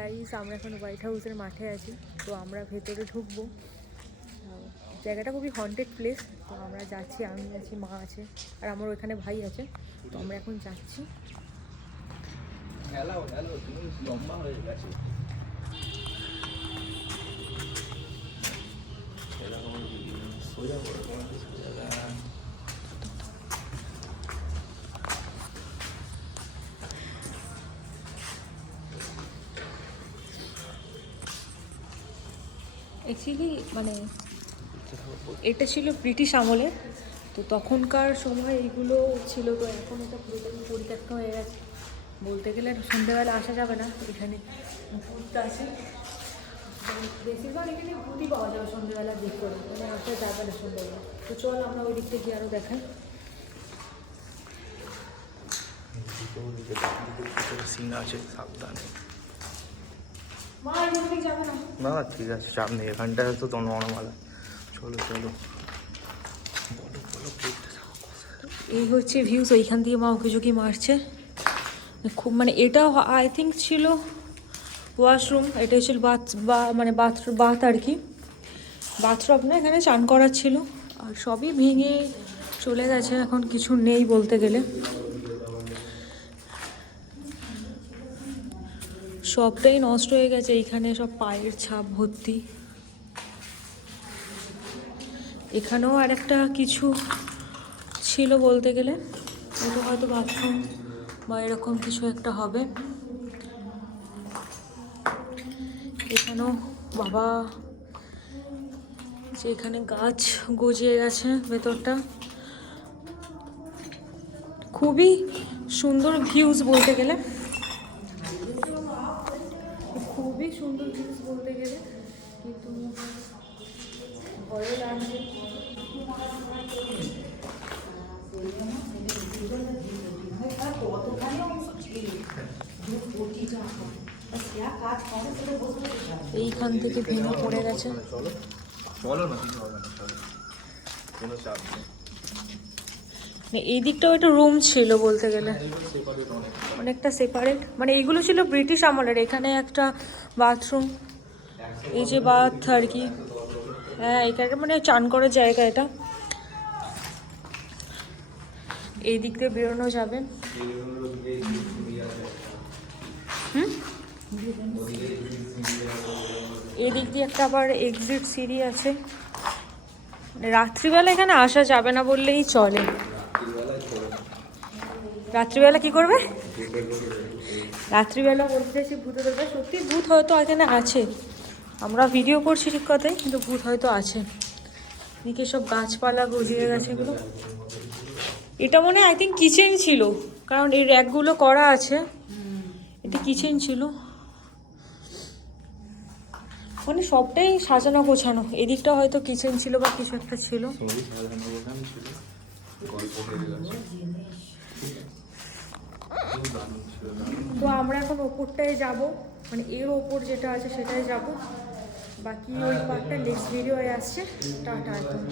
Guys, আমরা এখন white হাউসের মাঠে আছি। তো আমরা ভেতরে ঢুকবো। জায়গাটা খুবই হন্টেড প্লেস। তো আমরা যাচ্ছি, আমি আছি, মা আছে, আর আমার ওখানে ভাই আছে। তো আমরা এখন যাচ্ছি। লম্বা হয়ে গেছে। সোজা করে অ্যাকচুয়ালি মানে এটা ছিল ব্রিটিশ আমলের। তো তখনকার সময় এইগুলো ছিল। তো এখন এটা পুরোটাই পরিত্যক্ত হয়ে গেছে বলতে গেলে। সন্ধ্যেবেলা আসা যাবে না, এখানে ভূত আছে। বেশিরভাগ এখানে ভূতই পাওয়া যাবে সন্ধ্যেবেলার দিক করে, মানে আসা যাবে না সন্ধ্যেবেলা। তো চল আমরা ওই দিকটা গিয়ে আরও দেখাই। সিন আছে, সাবধানে। যাবে না না ঠিক আছে, চাপ নেই। এখানটায় তো তনোয়ারমালা। চলো চলো। এই হচ্ছে ভিউজ। ওইখান দিয়ে মা ওকে ঝুঁকি মারছে খুব। মানে এটা আই থিঙ্ক ছিল ওয়াশরুম। এটা ছিল মানে বাথ আর কি। বাথরুম না, এখানে চান করার ছিল। আর সবই ভেঙে চলে গেছে, এখন কিছু নেই বলতে গেলে। সবটাই নষ্ট হয়ে গেছে। এইখানে সব পায়ের ছাপ ভর্তি। এখানেও আরেকটা কিছু ছিল বলতে গেলে। এটা হয়তো বাথরুম বা এরকম কিছু একটা হবে। এখানেও বাবা, যে এখানে গাছ গজিয়ে গেছে ভেতরটা। খুবই সুন্দর ভিউজ বলতে গেলে, খুবই সুন্দর ভিউজ বলতে গেলে, কিন্তু ভয়ও লাগছে। এইখান থেকে ভেঙে পড়ে গেছে। এই দিকটাও একটা রুম ছিল বলতে গেলে, অনেকটা সেপারেট। মানে এইগুলো ছিল ব্রিটিশ আমলের। এখানে একটা বাথরুম, এই যে বাথ আর কি। হ্যাঁ, এখানে মানে চান করার জায়গা এটা। এই দিক দিয়ে বেরোনো যাবে। এই দিক দিয়ে একটা আবার এক্সিট সিঁড়ি আছে। রাত্রিবেলা এখানে আসা যাবে না বললেই চলে। রাত্রিবেলা কি করবে? রাত্রিবেলা বলতে চাইছি ভূতে ধরবে। সত্যি ভূত হয়তো এখানে আছে। আমরা ভিডিও করছি ঠিক কথাই, কিন্তু ভূত হয়তো আছে। এদিকে সব গাছপালা গজিয়ে গেছে এগুলো। এটা মনে হয় আই থিঙ্ক কিচেন ছিল, কারণ এই র্যাকগুলো করা আছে। এটা কিচেন ছিল। মানে সবটাই সাজানো গোছানো। এদিকটা হয়তো কিচেন ছিল বা কিছু একটা ছিল। তো আমরা এখন ওপরটায় যাব, মানে এর ওপর যেটা আছে সেটাই যাব। বাকি ওই পার্টটা নেক্সট ভিডিওয়ে আসছে। টাটা একদম।